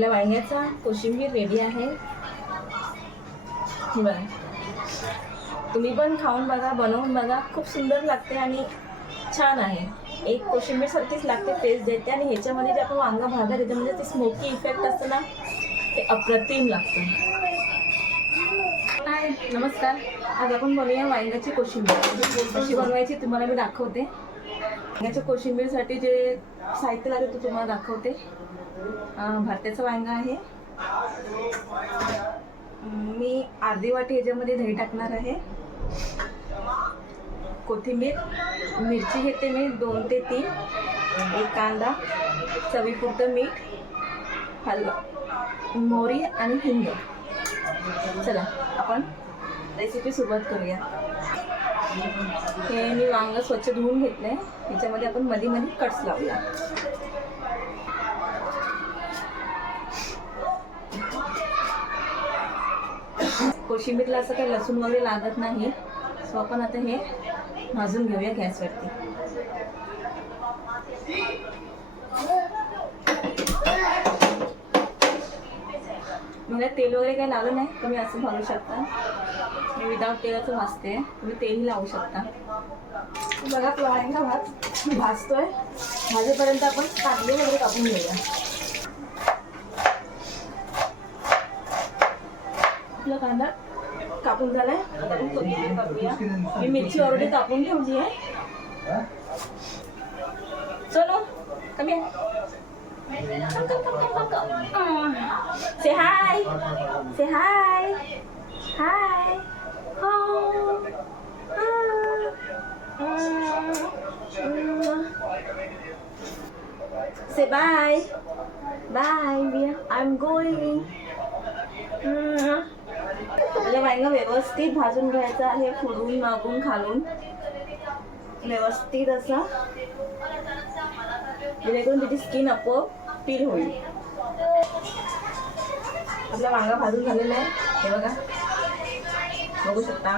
आपल्या वांग्याचा कोशिंबीर रेडी आहे. बरं तुम्ही पण खाऊन बघा बनवून बघा. खूप सुंदर लागते आणि छान आहे. एक कोशिंबीरसारखीच लागते टेस्ट देते आणि ह्याच्यामध्ये जे आपण वांगा देतो म्हणजे ते स्मोकी इफेक्ट असतं ना ते अप्रतिम लागतं. हाय नमस्कार. आज आपण बनवूया वांग्याची कोशिंबीर. कशी बनवायची तुम्हाला मी दाखवते. वांग्याच्या कोशिंबीरसाठी जे साहित्य लागेल ते तुम्हाला दाखवते. अं, वांगा आहे. मी अर्धी वाटी याच्यामध्ये दही टाकणार आहे. कोथिंबीर मिरची घेते मी दोन ते तीन. एक कांदा चवीपुरतं मीठ हलवा मोहरी आणि हिंग. चला आपण रेसिपी सुरुवात करूया. हे मी वांग स्वच्छ धुवून घेतलं आहे त्याच्यामध्ये आपण मधी मधी कट्स लावूया. कोशिंबीरला असं काही लसूण वगैरे लागत नाही. सो आपण आता हे भाजून घेऊया गॅसवरती. मला तेल वगैरे काही लावलं नाही तुम्ही असं घालू शकता. मी विदाऊट तेलाचं भाजते. तुम्ही तेलही लावू शकता. बघा तो आहे ना भात. भाजतोय. भाजेपर्यंत आपण कांदे वगैरे कापून घेऊया. आपला कांदा कापून झालाय. आता आपण कोथिंबीर कापूया. मी मिरची ऑलरेडी कापून ठेवली आहे. चलो कमी आहे. से हाय से हाय हाय हो say bye bye I am going आपल्या वांगा व्यवस्थित भाजून घ्यायचं आहे फोडून मागून खालून व्यवस्थित असं जेणेकरून त्याची स्किन आपोआप पील होईल आपला वांगा भाजून झालेला आहे. हे बघा. बघू शकता.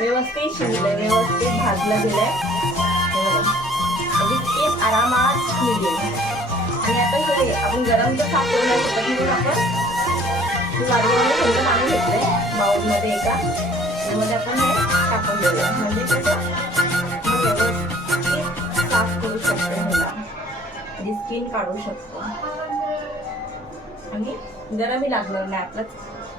व्यवस्थित शिजलंय व्यवस्थित भाजलं गेलंय. हे म्हणजे आरामात निघेल आणि आता हे आपण गरम तर साफ करून नाही शकत म्हणून आपण वाडीमध्ये थंड पाणी घेतलंय. बाउलमध्ये एका. त्यामध्ये आपण हे टाकून देऊया. म्हणजे कसं? आपली स्किन काढू शकतो. आणि गरमही लागणार नाही आपलं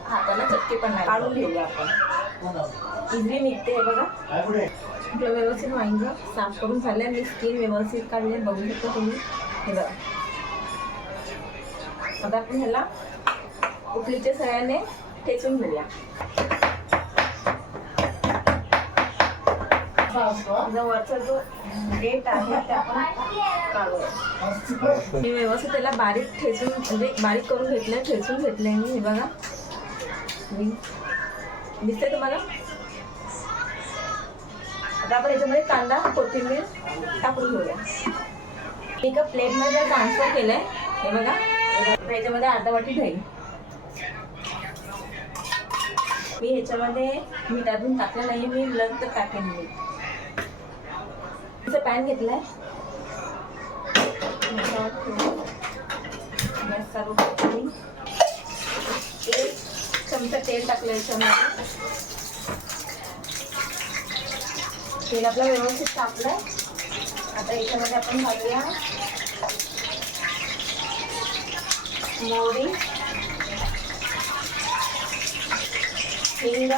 हाताला चटके पण नाही. काढून घेऊया आपण. इझली निघते हे बघा. आपलं व्यवस्थित वांग साफ करून झाले मी स्किन व्यवस्थित काढले बघू शकता तुम्ही. हे बघा. आता आपण ह्याला उकळीच्या सहाय्याने ठेचून घेऊया. जो वरचा जो डेट आहे ते आपण काढूया. मी व्यवस्थित त्याला बारीक ठेचून म्हणजे बारीक करून घेतलंय ठेचून घेतलंय मी. हे बघा. मी- दिसतंय तुम्हाला? आता आपण याच्यामध्ये कांदा कोथिंबीर टाकून घेऊया. एका प्लेटमध्ये ट्रान्सफर केलंय हे बघा. याच्यामध्ये अर्धा वाटी दही. मी ह्याच्यामध्ये मीठ अजून टाकलं नाही मी नंतर टाकेन मी. पॅन घेतलाय? गॅस चालू एक चमचा तेल टाकलं याच्यामध्ये तेल आपलं व्यवस्थित टाकलंय आता याच्यामध्ये आपण घालूया मोहरी हिंग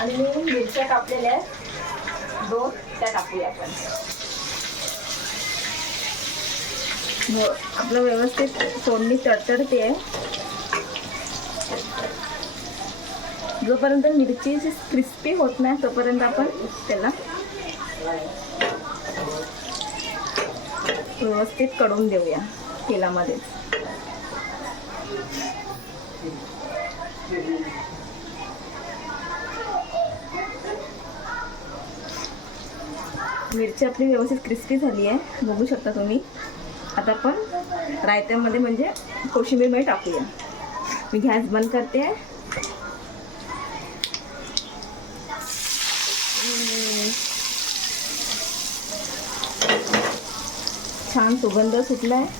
आणि मी मिरच्या कापलेल्या आहेत. दोन त्या टाकूया आपण. हो, आपलं व्यवस्थित फोडणी तडतडते. आहे जोपर्यंत मिरची क्रिस्पी होत नाही तोपर्यंत आपण त्याला व्यवस्थित कडून देऊया तेलामध्ये मिरची आपली व्यवस्थित क्रिस्पी झाली आहे. बघू शकता तुम्ही. आता आपण रायत्यामध्ये म्हणजे कोशिंबीरमध्ये टाकूया. मी गॅस बंद करते. छान सुगंध सुटला आहे